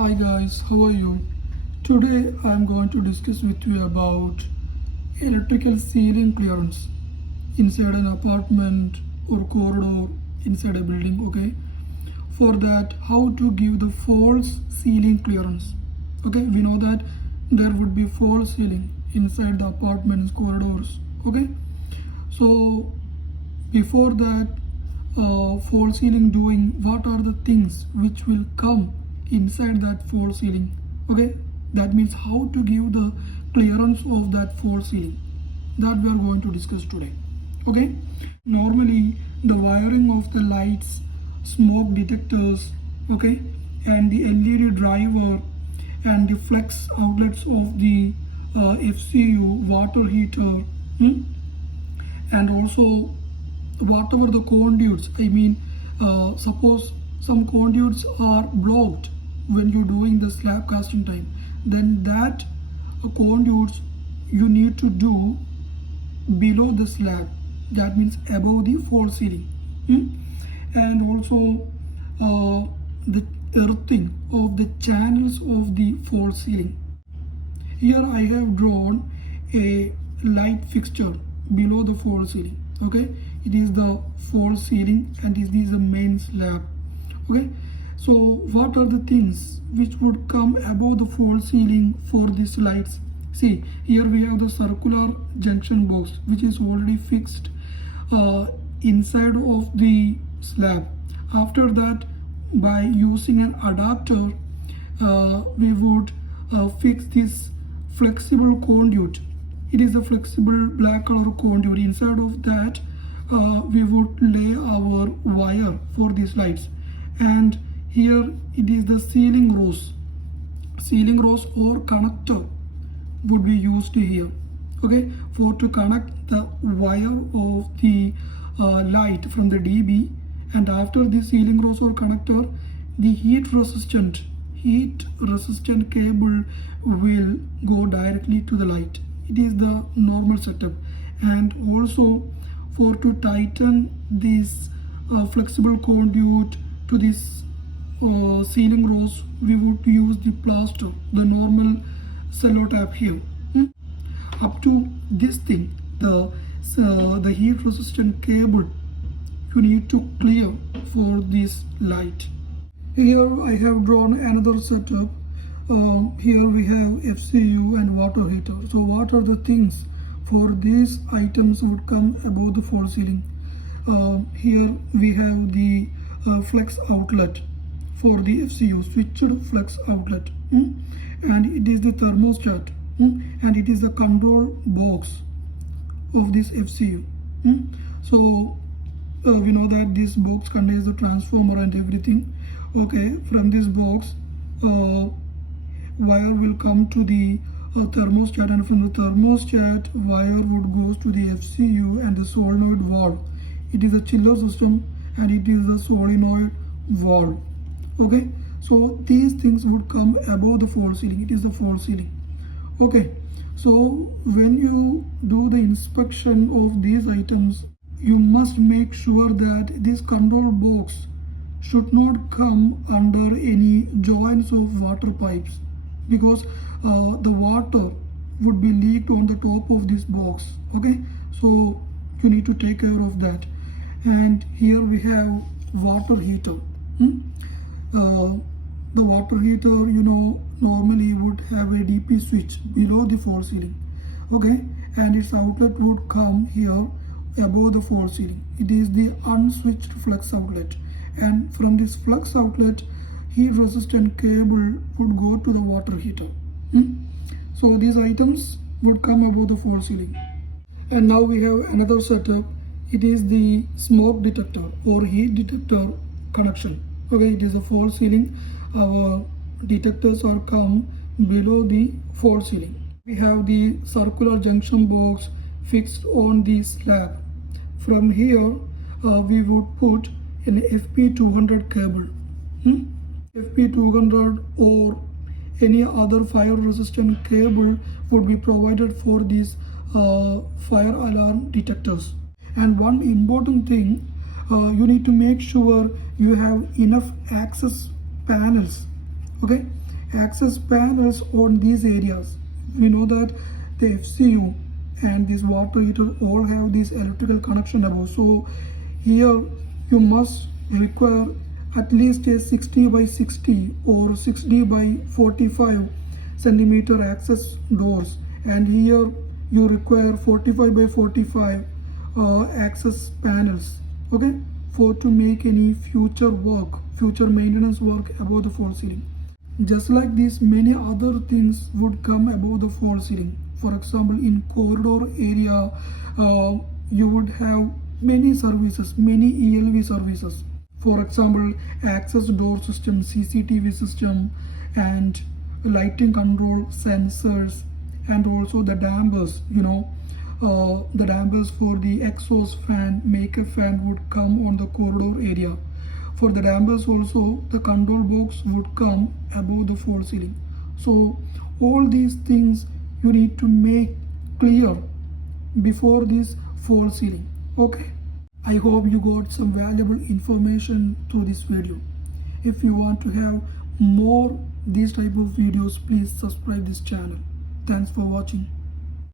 Hi guys, how are you? Today I am going to discuss with you about electrical ceiling clearance inside an apartment or corridor inside a building, okay? For that, how to give the false ceiling clearance. Okay, we know that there would be false ceiling inside the apartments corridors, okay? So before that, false ceiling doing, what are the things which will come inside that false ceiling? Okay, that means how to give the clearance of that false ceiling, that we are going to discuss today. Okay, normally the wiring of the lights, smoke detectors, okay, and the LED driver and the flex outlets of the FCU water heater, and also whatever the conduits, suppose some conduits are blocked when you're doing the slab casting time, then that conduits you need to do below the slab, that means above the false ceiling. And also the earthing of the channels of the false ceiling. Here I have drawn a light fixture below the false ceiling. Okay, it is the false ceiling and this is the main slab. Okay, so what are the things which would come above the false ceiling for these lights? See, here we have the circular junction box which is already fixed inside of the slab. After that, by using an adapter, we would fix this flexible conduit. It is a flexible black color conduit. Inside of that, we would lay our wire for these lights, and here it is the ceiling rose or connector would be used here, okay, for to connect the wire of the light from the DB. And after the ceiling rose or connector, the heat resistant cable will go directly to the light. It is the normal setup. And also for to tighten this flexible conduit to this ceiling rose, we would use the plaster, the normal cello tap here. Up to this thing, the heat resistant cable you need to clear for this light. Here I have drawn another setup. Here we have FCU and water heater. So what are the things for these items would come above the false ceiling? Here we have the flex outlet for the FCU, switched flex outlet, and it is the thermostat, and it is the control box of this FCU. So we know that this box contains the transformer and everything. Okay, from this box wire will come to the thermostat, and from the thermostat wire would goes to the FCU and the solenoid valve. It is a chiller system and it is a solenoid valve. Okay, so these things would come above the false ceiling. It is the false ceiling. Okay, so when you do the inspection of these items, you must make sure that this control box should not come under any joints of water pipes, because the water would be leaked on the top of this box. Okay, so you need to take care of that. And here we have water heater. The water heater, normally would have a DP switch below the false ceiling. Okay, and its outlet would come here above the false ceiling. It is the unswitched flex outlet, and from this flex outlet, heat resistant cable would go to the water heater. So these items would come above the false ceiling. And now we have another setup. It is the smoke detector or heat detector connection. Okay, it is a false ceiling. Our detectors are come below the false ceiling. We have the circular junction box fixed on the slab. From here, we would put an FP200 cable. FP200 or any other fire resistant cable would be provided for these fire alarm detectors. And one important thing, you need to make sure you have enough access panels. Okay, access panels on these areas. We know that the FCU and this water heater all have this electrical connection above. So here you must require at least a 60 by 60 or 60 by 45 centimeter access doors, and here you require 45 by 45 access panels, okay, for to make any future maintenance work above the false ceiling. Just like this, many other things would come above the false ceiling. For example, in corridor area, you would have many services, many ELV services. For example, access door system, CCTV system, and lighting control sensors, and also the dampers. The dampers for the exhaust fan, makeup fan would come on the corridor area. For the dampers also, the control box would come above the false ceiling. So all these things you need to make clear before this false ceiling. Okay, I hope you got some valuable information through this video. If you want to have more these type of videos, please subscribe this channel. Thanks for watching.